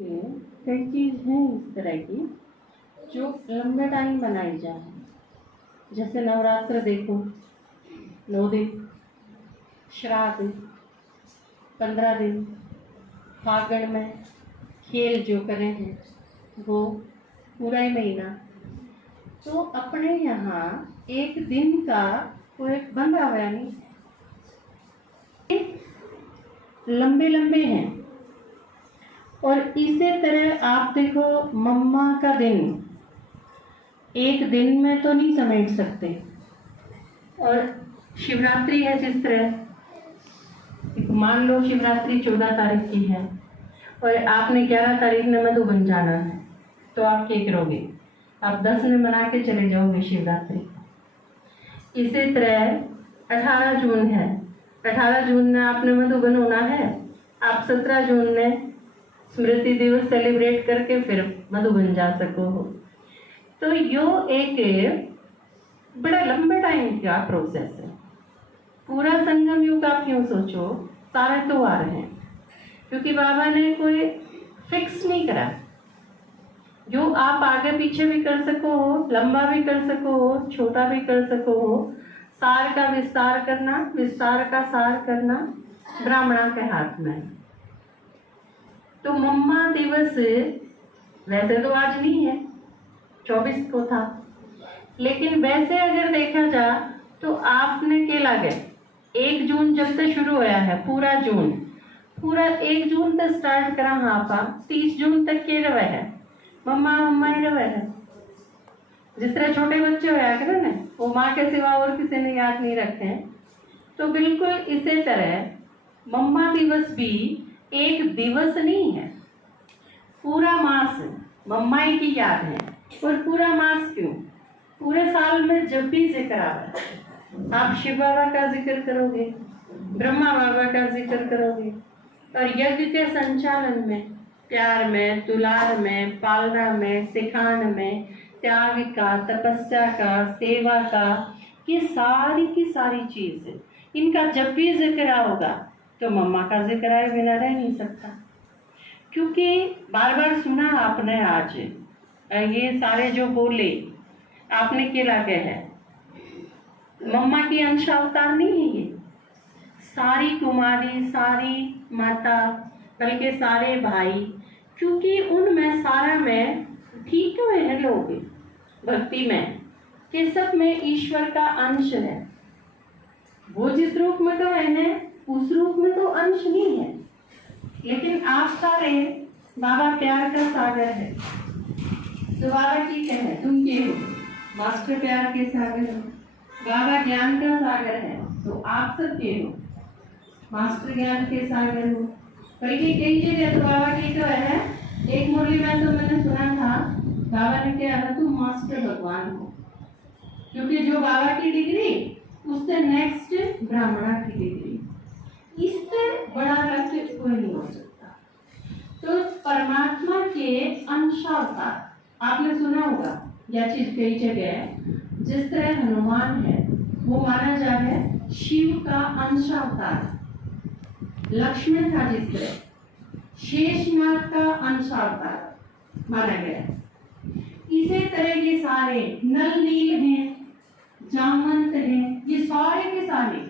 ये कई चीज़ हैं इस तरह की जो लंबे टाइम बनाई जाए। जैसे नवरात्र देखो, 9 दिन, श्राद्ध 15 दिन, फागण में खेल जो करे हैं वो पूरा ही महीना। तो अपने यहाँ एक दिन का कोई बंधा हुआ नहीं, लंबे लंबे हैं। और इसी तरह आप देखो, मम्मा का दिन एक दिन में तो नहीं समेट सकते। और शिवरात्रि है जिस तरह, मान लो शिवरात्रि 14 तारीख की है और आपने 11 तारीख में मधुबन जाना है, तो आप क्या करोगे? आप 10 में मना के चले जाओगे शिवरात्रि। इसी तरह 18 जून है, 18 जून में आपने मधुबन होना है, आप 17 जून में स्मृति दिवस सेलिब्रेट करके फिर मधुबन जा सको हो। तो यो एक बड़ा लंबे टाइम का प्रोसेस है। पूरा संगम युग आप क्यों सोचो, सारे त्योहार हैं, क्योंकि बाबा ने कोई फिक्स नहीं करा। जो आप आगे पीछे भी कर सको हो, लंबा भी कर सको हो, छोटा भी कर सको हो, सार का विस्तार करना, विस्तार का सार करना ब्राह्मणा के हाथ में। तो मम्मा दिवस वैसे तो आज नहीं है, 24 को था, लेकिन वैसे अगर देखा जा तो आपने के लगे 1 जून जब से शुरू होया है, पूरा 1 जून तक स्टार्ट करा, हाँ पा 30 जून तक के रवे है मम्मा मम्मा ही रवे है। जिस तरह छोटे बच्चे होया करे ना, वो माँ के सिवा और किसी ने याद नहीं रखे हैं। तो बिल्कुल इसी तरह मम्मा दिवस भी एक दिवस नहीं है, पूरा मास मम्मा ही की याद है। और पूरा मास क्यों? पूरे साल में जब भी जिक्र आवे, आप शिव बाबा का जिक्र करोगे, ब्रह्मा बाबा का जिक्र करोगे, और यज्ञ के संचालन में, प्यार में, दुलार में, पालना में, सिखान में, त्याग का, तपस्या का, सेवा का, ये सारी की सारी चीज़ इनका जब भी जिक्र होगा तो मम्मा का जिक्र आए बिना रह नहीं सकता। क्योंकि बार बार सुना आपने आज ये सारे जो बोले आपने के लागे है, मम्मा की अंश अवतार नहीं है ये, सारी कुमारी, सारी माता, बल्कि सारे भाई, क्योंकि उनमें सारा में ठीक हुए हैं लोग भक्ति में कि सब में ईश्वर का अंश है। वो जिस रूप में तो है उस रूप में तो अंश नहीं है, लेकिन आप सारे बाबा प्यार का सागर है। तो बाबा की कहे तुम के हो, मास्टर प्यार के सागर हो। बाबा ज्ञान का सागर है, तो आप सब के हो, मास्टर ज्ञान के सागर हो। बल्कि कई जगह तो बाबा की तो है, एक मुरली में तो मैंने सुना था बाबा ने कहा तुम मास्टर भगवान हो, क्योंकि जो बाबा की डिग्री उससे नेक्स्ट ब्राह्मणा की डिग्री, इससे बड़ा लक्ष्य कोई नहीं हो सकता। तो परमात्मा के अंशावतार आपने सुना होगा यह चीज कई जगह, जिस तरह हनुमान है वो माना जा है शिव का अंशावतार, लक्ष्मण था जिस तरह शेषनाग का अंशावतार माना गया। इसी तरह ये सारे नल नील हैं, जामवंत हैं, ये सारे के सारे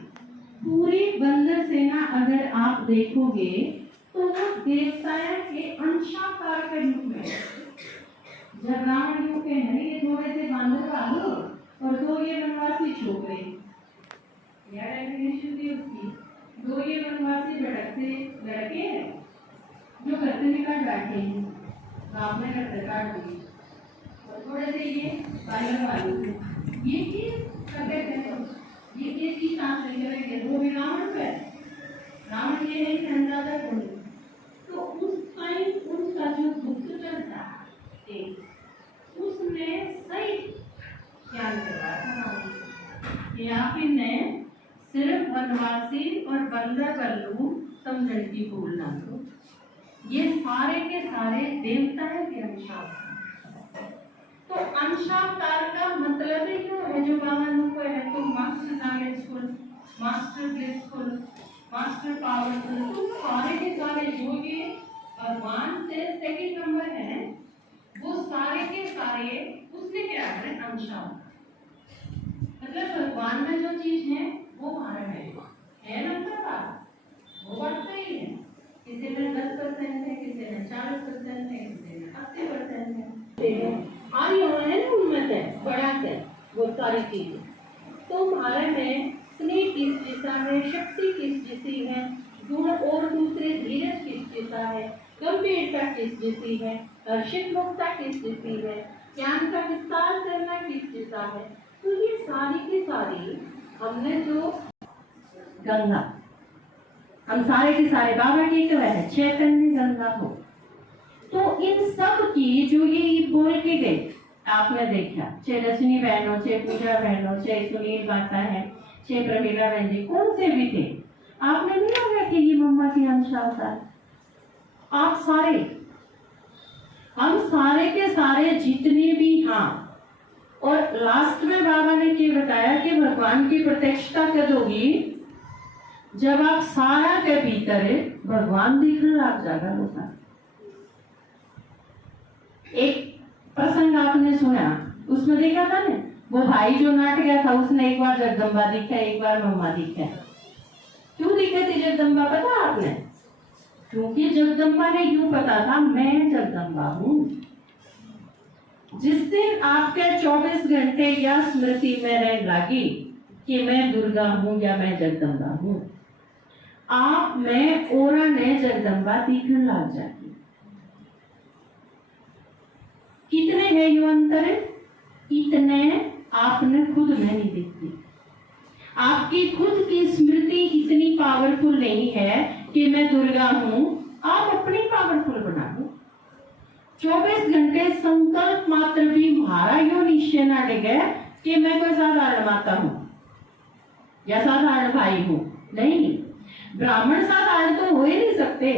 पूरी बंदर सेना अगर आप देखोगे तो वो देवताओं के अंशावतार के रूप में। जब रावण जो के हैं ये थोड़े से बांदर वालों और 2 ये वनवासी छोकरे, यार डेफिनेशन थी उसकी, 2 ये वनवासी लड़के जो घर से निकल बैठे हैं, आपने घर से काट दी, और थोड़े से ये पार्लर वाले थे, ये चीज करते थे, ये चीज सांस नहीं करेंगे, वो भी रावण पे, रावण ये है कि अंदाजा करो। तो उस टाइम उनका जो गुप्तचर था उसने सही ज्ञान करवाया था कि आप इन्हें सिर्फ वनवासी और बंदर बल्लू समझने की भूल ना दो, ये सारे के सारे देवता है के अंशावतार। तो अंशावतार का मतलब ही क्यों है जो बाबा को है, तो master knowledgeful, master blissful, master powerful, तो सारे के सारे योगी भगवान से सेकंड कार्य उसने क्या करना अंशा, मतलब भगवान में जो चीज है वो हमारा है नंबर का, वो बात सही है। किसी में 10% है, किसी में 40% है, किसी में 80% है। आर्य है ना उनमें से बड़ा से वो सारी चीजें। तो हमारे में स्नेह किस जैसा है, शक्ति किस जैसी है, गुण और दूसरे धीरज किस जैसा है, गंभीरता किस जैसी है, शिक्षुता किस जैसी है, ज्ञान का विस्तार करना किस जैसा है। तो ये सारी की सारी हमने जो गंगा, हम सारे के सारे बाबा की तो है चैतन्य गंगा हो। तो इन सब की जो ये बोल के गए, आपने देखा चाहे रजनी बहन हो, चाहे पूजा बहन हो, चाहे सुनील बाता है, चाहे प्रमीला बहन जी, कौन से भी थे, आपने नहीं लगा कि ये मम्मा की अंश होता है। आप सारे, हम सारे के सारे जितने भी, हाँ। और लास्ट में बाबा ने क्या बताया कि भगवान की प्रत्यक्षता कब होगी, जब आप सारा के भीतर भगवान दिखने लग जाएगा। होता एक प्रसंग आपने सुना, उसमें देखा था ना, वो भाई जो नाट गया था उसने एक बार जगदम्बा दिखा, एक बार मम्मा दिखा। क्यों दिखे थे जगदम्बा पता आपने? क्योंकि जगदम्बा ने यूं पता था मैं जगदम्बा हूं। जिस दिन आपके 24 घंटे या स्मृति में रह लगी कि मैं दुर्गा हूं या मैं जगदम्बा हूं, आप में ओरा ने जगदम्बा दिखने लग जाती। कितने हैं यू अंतर? इतने आपने खुद में नहीं दिखती। आपकी खुद की स्मृति इतनी पावरफुल नहीं है कि मैं दुर्गा हूं, आप अपनी पावरफुल बना दो। 24 घंटे संकल्प मात्र भी हमारा यो निश्चय ना डिगे कि मैं कोई साधारण माता हूं या साधारण भाई हूं। नहीं, ब्राह्मण साधारण तो हो ही नहीं सकते।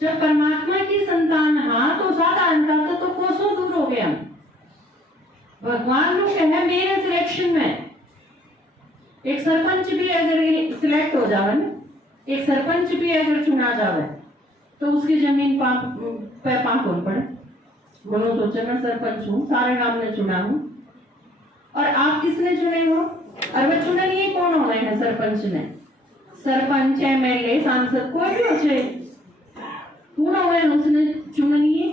जब परमात्मा की संतान, हाँ, तो साधारणता तो कोसों दूर हो गए हम। भगवान लोग कहे मेरे सिलेक्शन में एक सरपंच भी अगर सिलेक्ट हो जावे ना, एक सरपंच भी अगर चुना जावे तो उसकी जमीन पे पांच कौन पड़े? बोलो सोचे मैं सरपंच हूँ, सारे गांव ने चुना हूँ, और आप किसने चुने हो? और वो चुने नहीं कौन हो रहे हैं? सरपंच ने। सरपंच, एमएलए, सांसद, कोई भी हो, पूरा हुआ है, उसने चुननी है,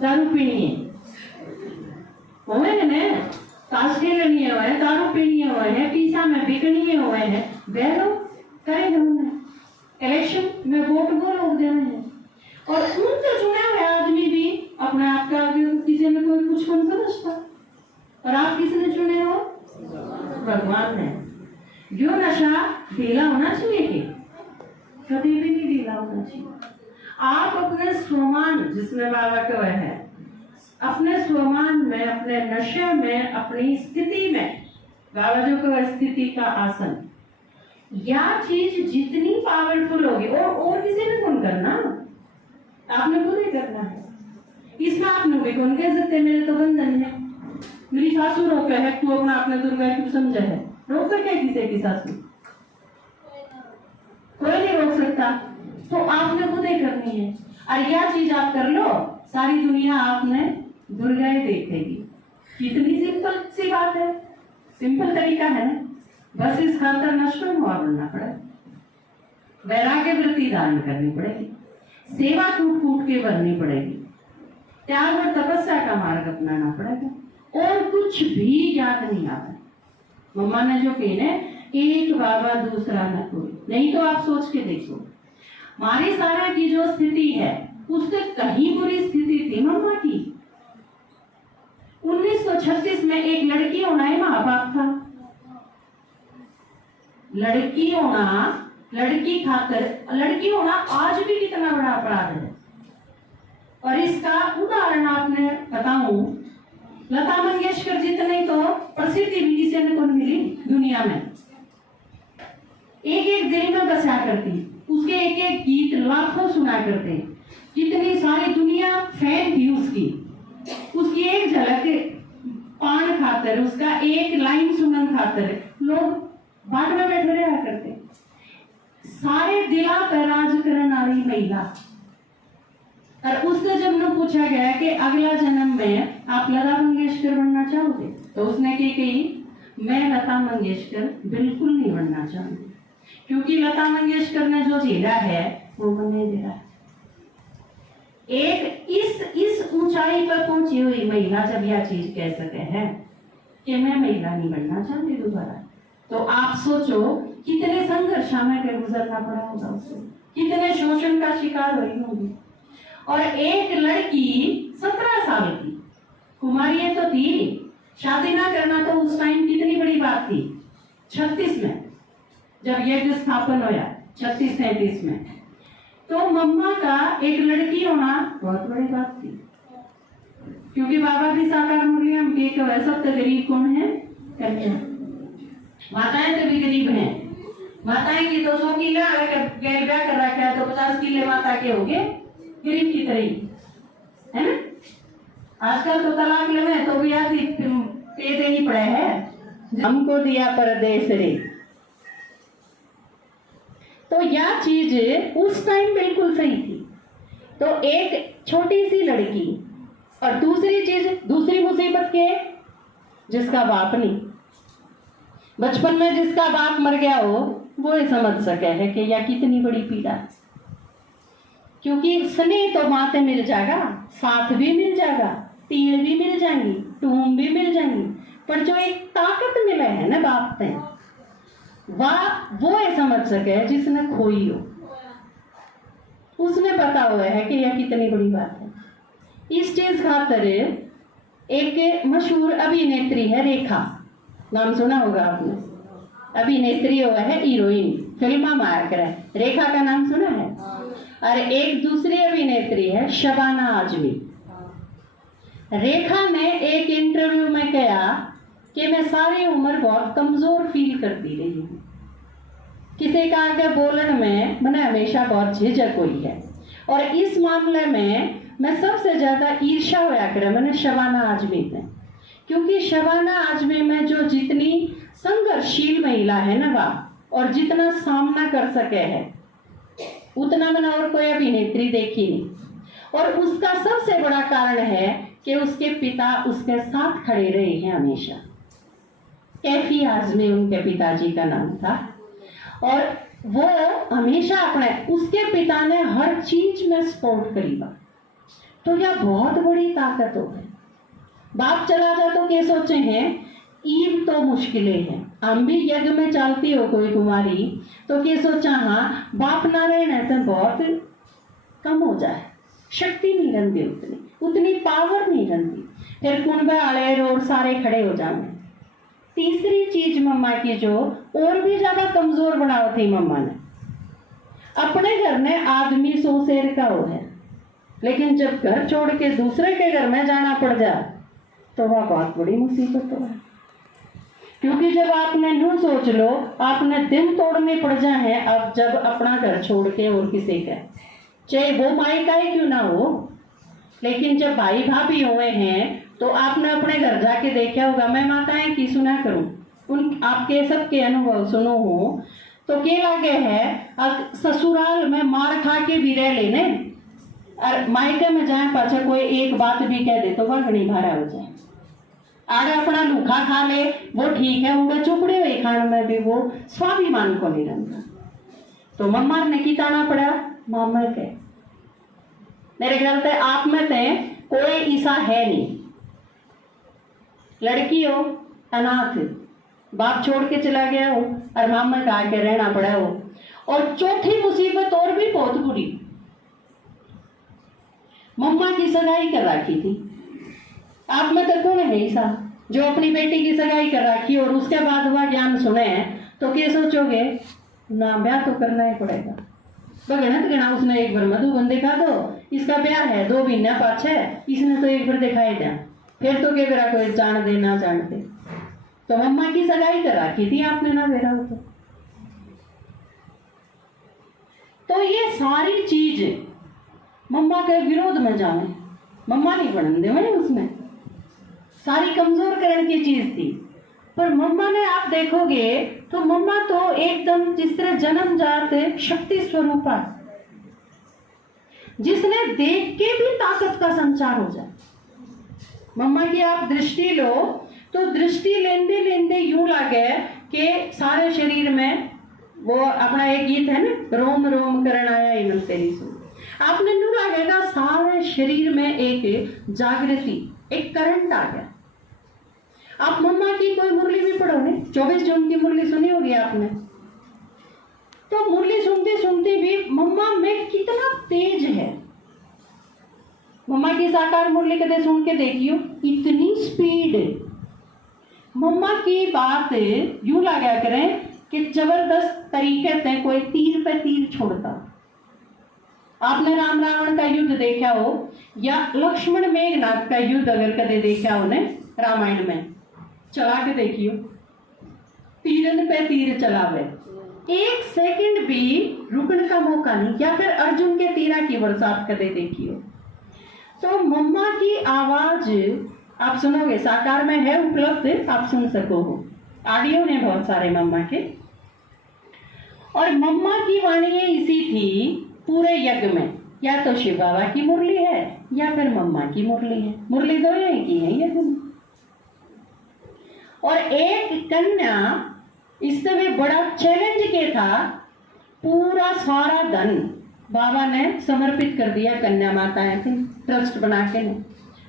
दारू पीनी है, हुए है ना, ताश खेलनी है, दारू पीनी है, पीसा में बिकनी हुए हैं, वह लोग करेंगे उन्हें इलेक्शन में वोट वो लोग देने हैं। और उनसे चुने हुए आदमी भी अपने आप का किसी में कोई कुछ कौन समझता। और आप किसने चुने हो? भगवान ने। जो नशा ढीला होना चाहिए कि कभी भी नहीं ढीला होना चाहिए। आप अपने स्वमान, जिसमें बाबा का वह है, अपने स्वमान में, अपने नशे में, अपनी स्थिति में, बाबा जो को स्थिति का आसन, या चीज जितनी पावरफुल होगी, और किसी ने कौन करना, आपने खुद ही करना है। इसमें आपने भी कौन कह सकते मेरे तो बंधन है, मेरी सासू रोक है, तू अपना अपने दुर्गा क्यों समझा है? रोक सके किसी की सासू? कोई नहीं रोक सकता। तो आपने खुद ही करनी है। और यह चीज आप कर लो, सारी दुनिया आपने दुर्गा ही देखेगी। कितनी सिंपल सी बात है, सिंपल तरीका है। बस इस खातर नष्ट हुआ बनना पड़े, वैराग्य वृत्ति धारण करनी पड़ेगी, सेवा टूट फूट के भरनी पड़ेगी, त्याग और तपस्या का मार्ग अपनाना पड़ेगा, और कुछ भी याद नहीं आता। मम्मा ने जो कहने, एक बाबा दूसरा न कोई। नहीं तो आप सोच के देखो, हमारी सारा की जो स्थिति है उससे कहीं बुरी स्थिति थी मम्मा की। 1936 में एक लड़की होना ही महापाप था। लड़की होना, लड़की खातर लड़की होना आज भी कितना बड़ा अपराध है। और इसका उदाहरण आपने बताऊं, लता मंगेशकर जितने तो प्रसिद्धि भी किसी ने को मिली दुनिया में, एक एक दिल में बसा करती, उसके एक एक गीत लाखों सुना करते, कितनी सारी दुनिया फैन थी उसकी एक झलक पान खातर, उसका एक लाइन सुनन खातर लोग बाट में बैठे रहा करते। सारे दिला पर राज करने वाली महिला, और उससे जब न पूछा गया कि अगला जन्म में आप लता मंगेशकर बनना चाहोगे, तो उसने क्या कही, मैं लता मंगेशकर बिल्कुल नहीं बनना चाहूंगी, क्योंकि लता मंगेशकर ने जो झेला है वो मैं नहीं झेला। एक इस ऊंचाई पर पहुंची हुई महिला जब यह चीज कह सके है कि मैं महिला नहीं बनना चाहती दोबारा, तो आप सोचो कितने संघर्ष में कर गुजरना पड़ा होगा उसको, कितने शोषण का शिकार हुई होगी। और एक लड़की 17 साल की कुमारी तो थी, शादी ना करना तो उस टाइम कितनी बड़ी बात थी। 36 में जब यज्ञ स्थापन होया 36-37 में, तो मम्मा का एक लड़की होना बहुत बड़ी बात थी, क्योंकि बाबा भी साकार मूल्य हम के सब तो गरीब कौन है, माताएं तो भी गरीब हैं। माताएं की 200 किले ब्याह कर रखा है, तो 50 किले माता के हो गए गरीब की तरह, है ना। आजकल तो तलाक लेवे तो भी याद पे देनी पड़े है, हमको दिया परदेश रे। तो यह चीज उस टाइम बिल्कुल सही थी। तो एक छोटी सी लड़की, और दूसरी चीज, दूसरी मुसीबत के जिसका बाप नहीं, बचपन में जिसका बाप मर गया हो वो ही समझ सके है कि यह कितनी बड़ी पीड़ा, क्योंकि स्नेह तो माते मिल जाएगा, साथ भी मिल जाएगा, तीर भी मिल जाएंगी, टूम भी मिल जाएंगी, पर जो एक ताकत मिले है ना बाप से, वो ये समझ सके जिसने खोई हो, उसने पता हुआ है कि यह कितनी बड़ी बात है। इस चीज खातर एक मशहूर अभिनेत्री है रेखा, नाम सुना होगा आपने, अभिनेत्री हुआ है, हीरोइन फिल्म में आया करे, रेखा का नाम सुना है। और एक दूसरी अभिनेत्री है शबाना आजमी। रेखा ने एक इंटरव्यू में कहा कि मैं सारी उम्र बहुत कमजोर फील करती रही हूँ, किसी का आगे बोलने में मैंने हमेशा बहुत झिझक हुई है, और इस मामले में मैं सबसे ज्यादा ईर्ष्या होया करे मैंने शबाना आजमी में, क्योंकि शबाना आजमी में जो जितनी संघर्षशील महिला है ना वह, और जितना सामना कर सके है, उतना मैंने और कोई अभिनेत्री देखी नहीं। और उसका सबसे बड़ा कारण है कि उसके पिता उसके साथ खड़े रहे हैं हमेशा। कैफी आजमी उनके पिताजी का नाम था, और वो हमेशा अपने, उसके पिता ने हर चीज में सपोर्ट करीबा। तो यह बहुत बड़ी ताकत हो गई। बाप चला जाए तो क्या सोचे हैं, ईब तो मुश्किलें हैं, हम भी यज्ञ में चलती हो कोई कुमारी तो क्या सोचा, हाँ बाप ना रहने तो बहुत कम हो जाए, शक्ति नहीं रहती, उतनी पावर नहीं रहती, फिर कुंबे आले और सारे खड़े हो जाएंगे। तीसरी चीज मम्मा की जो और भी ज्यादा कमजोर बनाओ थी मम्मा ने, अपने घर में आदमी 100 शेर का हो है, लेकिन जब घर छोड़ के दूसरे के घर में जाना पड़ जाए तो वह बहुत बड़ी मुसीबत हो है। क्योंकि जब आपने यूं सोच लो, आपने दिन तोड़ने पड़ जाए हैं अब जब अपना घर छोड़ के और किसी का, चाहे वो माई का ही क्यों ना हो, लेकिन जब भाई भाभी हुए हैं तो आपने अपने घर जाके देखा होगा। मैं माताएं की सुना करूं, उन आपके सबके अनुभव सुनो हो तो क्या लगे है, अब ससुराल में मार खा के भी रह लेने, और मायके में जाए पाछे कोई एक बात भी कह दे तो वह घनी भारा हो जाए। आगे अपना लूखा खा ले वो ठीक है, उनका चुपड़े हुए खाने में भी वो स्वाभिमान को नहीं रहता। तो मम्मा ने किताना पड़ा मामा के, मेरे ख्याल से आप में से कोई ईसा है नहीं, लड़की हो, अनाथ, बाप छोड़ के चला गया हो और मामा का आके रहना पड़ा हो। और चौथी मुसीबत और भी बहुत बुरी, मम्मा की सगाई कर रखी थी। आप में तो कौन है ऐसा जो अपनी बेटी की सगाई कर रखी और उसके बाद वह ज्ञान सुने तो क्या सोचोगे, ना ब्याह तो करना ही पड़ेगा। गणत गणा उसने एक बार मधुबन दिखा दो, इसका ब्याह है 2 महीने पाछे, इसने तो एक बार दिखाई दिया, फिर तो क्या करा कोई जान दे ना जानते। तो मम्मा की सगाई कर रखी थी आपने ना मेरा हो तो ये सारी चीज मम्मा के विरोध में जाने, मम्मा नहीं बनन दे मैंने, उसमें सारी कमजोर करण की चीज थी। पर मम्मा ने आप देखोगे तो मम्मा तो एकदम जिस तरह जन्म जाते शक्ति स्वरूपा, जिसने देख के भी ताकत का संचार हो जाए। मम्मा की आप दृष्टि लो तो दृष्टि लेंदे लेंदे यूं लगे कि सारे शरीर में, वो अपना एक गीत है ना, रोम रोम करण आया इनल तेरी सुन, आपने यूं लगेगा सारे शरीर में एक जागृति, एक करंट आ गया। आप मम्मा की कोई मुरली भी पढ़ो ने, 24 जून की मुरली सुनी होगी आपने, तो मुरली सुनते सुनते भी मम्मा में कितना तेज है। मम्मा की साकार मुरली कदे सुन के देखियो, इतनी स्पीड। मम्मा की बात यूं लगा करें कि जबरदस्त तरीके से कोई तीर पे तीर छोड़ता। आपने राम रावण का युद्ध देखा हो या लक्ष्मण मेघनाथ का युद्ध अगर कदे देखा हो ने रामायण में, चला के देखियो, तीरन पे तीर चलावे, एक सेकंड भी रुकने का मौका नहीं। या फिर अर्जुन के तीरा की बरसात कदे देखियो। तो मम्मा की आवाज आप सुनोगे, साकार में है उपलब्ध, आप सुन सको हो, ऑडियो है बहुत सारे मम्मा के। और मम्मा की वाणी इसी थी पूरे यज्ञ में, या तो शिव बाबा की मुरली है या फिर मम्मा की मुरली है, मुरली दो ही की है यज्ञ में। और एक कन्या इससे भी बड़ा चैलेंज के था, पूरा सारा धन बाबा ने समर्पित कर दिया, कन्या माताएं थी, ट्रस्ट बना के ने।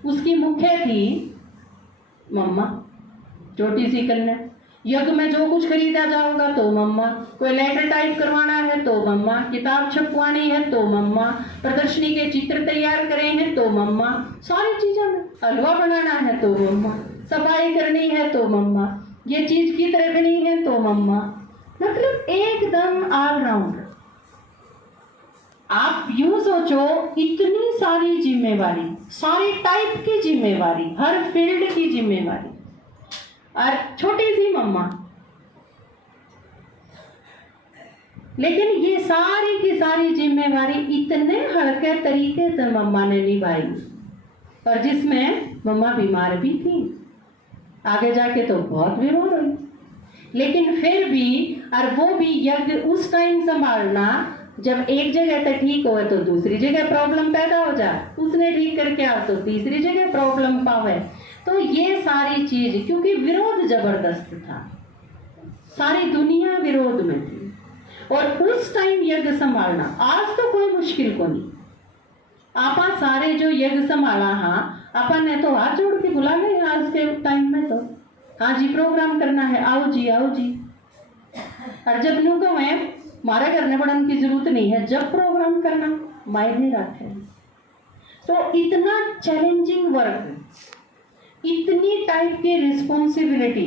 उसकी मुख्य थी मम्मा, छोटी सी कन्या। यज्ञ में जो कुछ खरीदा जाओगा तो मम्मा, कोई लेटर टाइप करवाना है तो मम्मा, किताब छपवानी है तो मम्मा, प्रदर्शनी के चित्र तैयार करे हैं तो मम्मा, सारी चीजों में, हलवा बनाना है तो मम्मा, सफाई करनी है तो मम्मा, ये चीज की रखनी है तो मम्मा। मतलब एकदम ऑलराउंडर। आप यूं सोचो, इतनी सारी जिम्मेवारी, सारी टाइप की जिम्मेवारी, हर फील्ड की जिम्मेवारी, और छोटी सी मम्मा। लेकिन ये सारी की सारी जिम्मेवारी इतने हल्के तरीके से मम्मा ने निभाई, और जिसमें मम्मा बीमार भी थी, आगे जाके तो बहुत बीमार हुई, लेकिन फिर भी, और वो भी यज्ञ उस टाइम संभालना जब एक जगह तक ठीक हो तो दूसरी जगह प्रॉब्लम पैदा हो जाए, उसने ठीक करके आ तो तीसरी जगह प्रॉब्लम पावे। तो ये सारी चीज, क्योंकि विरोध जबरदस्त था, सारी दुनिया विरोध में थी, और उस टाइम यज्ञ संभालना, आज तो कोई मुश्किल को नहीं। आपा सारे जो यज्ञ संभाला, हाँ आपा ने तो हाथ जोड़ के बुला ले आज के टाइम में, तो हाँ जी प्रोग्राम करना है, आओ जी आओ जी। और जब न्यू को मैं मारा करने पड़ने की जरूरत नहीं है, जब प्रोग्राम करना मायने रखते हैं। तो इतना चैलेंजिंग वर्क, इतनी टाइप की रिस्पॉन्सिबिलिटी,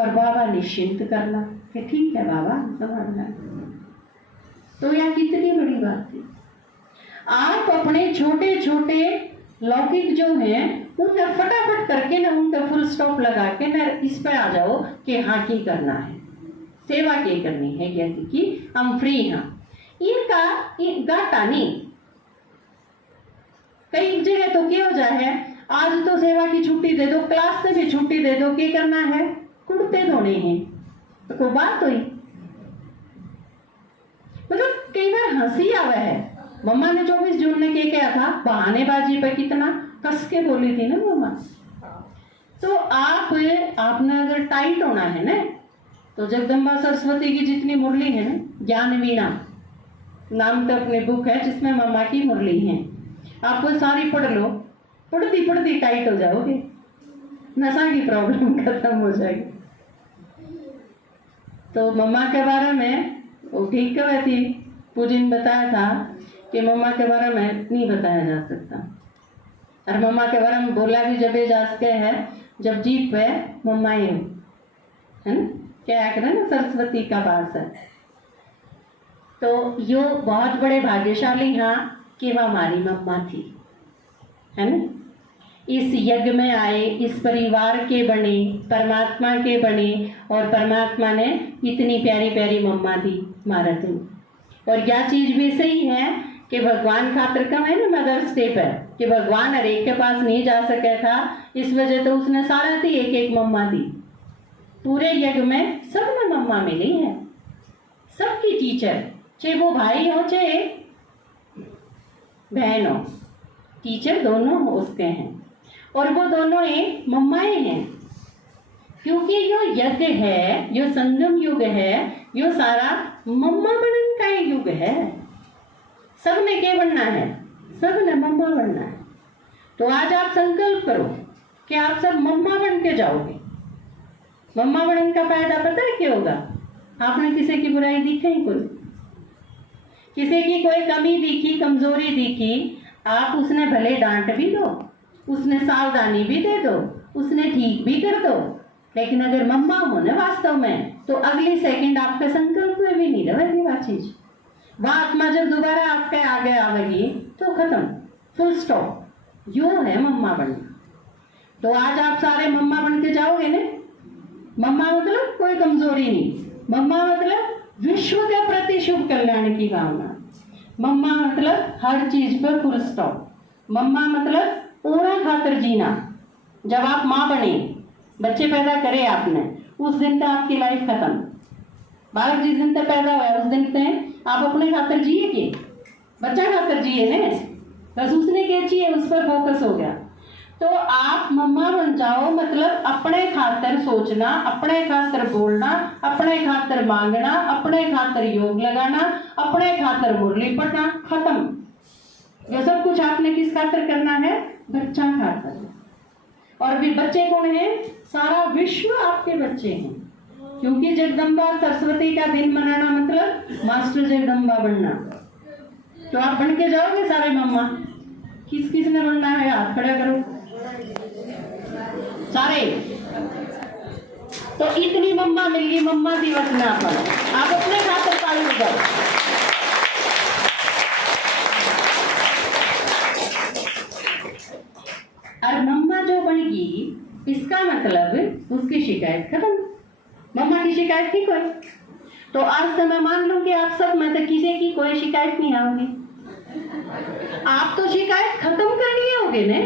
और बाबा निश्चिंत करना कि ठीक है बाबा संभालना, तो यह कितनी बड़ी बात थी। आप अपने छोटे छोटे लौकिक जो हैं उन्हें फटाफट करके ना, उनका फुल स्टॉप लगा के ना इस पे आ जाओ कि हाँ की करना है, सेवा की करनी है, यदि कि हम फ्री हैं। इनका घाटा नहीं। कई जगह तो क्या हो जाए, आज तो सेवा की छुट्टी दे दो, क्लास से भी छुट्टी दे दो, क्या करना है, कुर्ते धोने हैं, तो कोई बात हुई। मतलब कई बार हंसी आवे है। मम्मा ने 24 जून ने क्या किया था, बहानेबाजी पे कितना कस के बोली थी ना मम्मा। तो आपने अगर टाइट होना है ना, तो जगदम्बा सरस्वती की जितनी मुरली है ना, ज्ञान वीणा नाम का अपनी बुक है जिसमें मम्मा की मुरली है, आप वो सारी पढ़ लो, पढ़ती पढ़ती टाइट हो जाओगे, नशा की प्रॉब्लम खत्म हो जाएगी। तो मम्मा के बारे में वो ठीक कहे थी, पूजी ने बताया था कि मम्मा के बारे में नहीं बताया जा सकता, और मम्मा के बारे में बोला भी जब जा सके है, जब जीप पे मम्मा ही हो, है ना, क्या करें ना, सरस्वती का वास है। तो यो बहुत बड़े भाग्यशाली हाँ कि वह हमारी मम्मा थी, है ना। इस यज्ञ में आए, इस परिवार के बने, परमात्मा के बने, और परमात्मा ने इतनी प्यारी प्यारी मम्मा दी महाराज। और यह चीज भी सही है कि भगवान खातिर कम है ना, मदर्स डे पर, कि भगवान हर एक के पास नहीं जा सके था, इस वजह तो उसने सारा थी एक एक मम्मा दी। पूरे यज्ञ में सब में मम्मा मिली है, सबकी टीचर, चाहे वो भाई हो चाहे बहन हो, टीचर दोनों उसके हैं, और वो दोनों एक मम्माएं हैं, क्योंकि यो यज्ञ है, यो संगम युग है, यो सारा मम्मा बनन का युग है। सब ने क्या बनना है? सब ने मम्मा बनना है। तो आज आप संकल्प करो कि आप सब मम्मा बन के जाओगे। मम्मा बनने का फायदा पता है क्या होगा? आपने किसी की बुराई दिखी ही कोई, किसी की कोई कमी दिखी, कमजोरी दिखी, आप उसने भले डांट भी दो, उसने सावधानी भी दे दो, उसने ठीक भी कर दो, लेकिन अगर मम्मा हो ना वास्तव में, तो अगली सेकंड आपके संकल्प में भी नहीं रहेगी वह चीज। वह आत्मा जब दोबारा आपके आगे आवेगी तो खत्म, फुल स्टॉप। यो है मम्मा बनना। तो आज आप सारे मम्मा बन के जाओगे ना। मम्मा मतलब कोई कमजोरी नहीं, मम्मा मतलब विश्व के प्रति शुभ कल्याण की भावना, मम्मा मतलब हर चीज पर फुल स्टॉप, मम्मा मतलब ओरा खातर जीना। जब आप माँ बने, बच्चे पैदा करे आपने, उस दिन तक आपकी लाइफ खत्म। बालक जिस दिन तक पैदा हुआ उस दिन तक आप अपने खातर जिए के, बच्चा खातर जिए ने, बस उसने क्या चाहिए उस पर फोकस हो गया। तो आप मम्मा बन जाओ, मतलब अपने खातर सोचना, अपने खातर बोलना, अपने खातर मांगना, अपने खातर योग लगाना, अपने खातर मुरली पढ़ना, खत्म। ये सब कुछ आपने किस खातर करना है? बच्चा खातर। और भी बच्चे कौन है? सारा विश्व आपके बच्चे हैं, क्योंकि जगदम्बा सरस्वती का दिन मनाना मतलब मास्टर जगदम्बा बनना। तो आप बन के जाओगे सारे मम्मा। किस किस ने बनना है? हाथ खड़ा करो सारे। तो इतनी मम्मा मिल गई, मम्मा दिवस में आप अपने खातर ताली बजाओ। और मम्मा जो बनेगी, इसका मतलब उसकी शिकायत खत्म। मम्मा की शिकायत थी कोई, तो आज से मैं मान लूं कि आप सब में तो किसी की कोई शिकायत नहीं आओगी। आप तो शिकायत खत्म करनी होगी ने।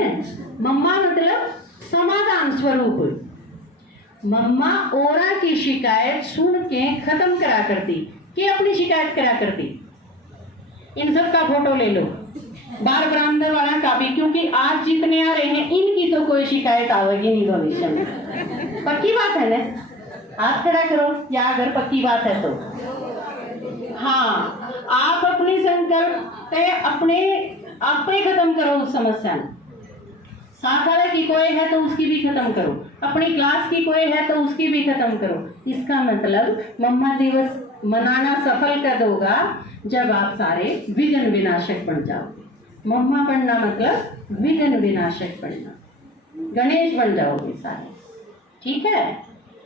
मम्मा मतलब समाधान स्वरूप। मम्मा ओरा की शिकायत सुन के खत्म करा करती, कि अपनी शिकायत करा करती। इन सब का फोटो ले लो, बार बरामदे वाला का भी, क्योंकि आज जितने आ रहे हैं इनकी तो कोई शिकायत आवेगी नहीं भविष्य में। पक्की बात है ना? हाथ खड़ा करो, या अगर पक्की बात है तो हाँ, आप अपनी संकल्प अपने खत्म करो उस समस्या में। साथ वाले की कोई है तो उसकी भी खत्म करो, अपनी क्लास की कोई है तो उसकी भी खत्म करो। इसका मतलब मम्मा दिवस मनाना सफल कर दोगा जब आप सारे विघ्न विनाशक बन जाओगे। मम्मा बनना मतलब विघ्न विनाशक बनना, गणेश बन जाओगे सारे। ठीक है?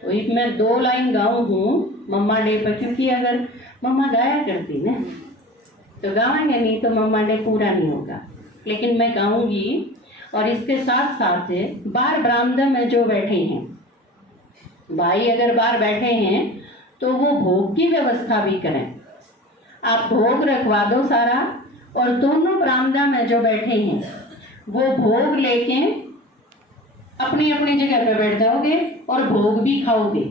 तो मैं 2 लाइन गाऊं हूँ मम्मा डे पर, क्योंकि अगर मम्मा गाया करती ना तो गाएंगे, नहीं तो मम्मा डे पूरा नहीं होगा। लेकिन मैं गाऊंगी, और इसके साथ साथ बार बरामदा में जो बैठे हैं भाई, अगर बाहर बैठे हैं तो वो भोग की व्यवस्था भी करें। आप भोग रखवा दो सारा, और दोनों बरामदा में जो बैठे हैं वो भोग लेके अपनी अपनी जगह पे बैठ जाओगे और भोग भी खाओगे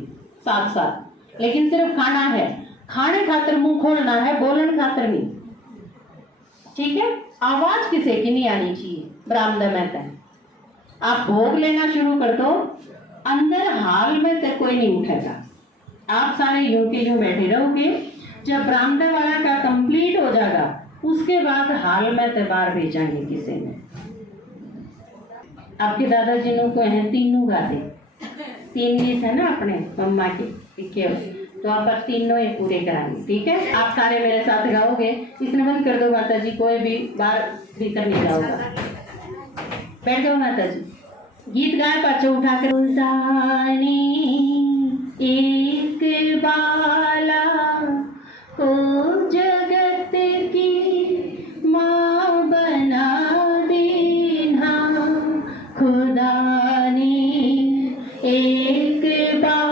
साथ साथ। लेकिन सिर्फ खाना है, खाने खातर मुंह खोलना है, बोलने खातर नहीं। ठीक है? आवाज किसी की नहीं आनी चाहिए बरामदा में तक। आप भोग लेना शुरू कर दो, अंदर हाल में तक कोई नहीं उठेगा। आप सारे यूं के यूं बैठे रहोगे। जब बरामदा वाला का कंप्लीट हो जाएगा उसके बाद हाल में तबार भेजेंगे किसी ने। आपके दादाजी को हैं तीनों गाते, 3 गीत है ना अपने मम्मा के, तो आप तीनों ये पूरे कराएंगे। ठीक है? आप सारे मेरे साथ गाओगे। इसने बंद कर दो माता जी, कोई भी बाहर भीतर नहीं जाओगा। बैठ जाओ माता जी। गीत गाए पाछो उठाकर एक बार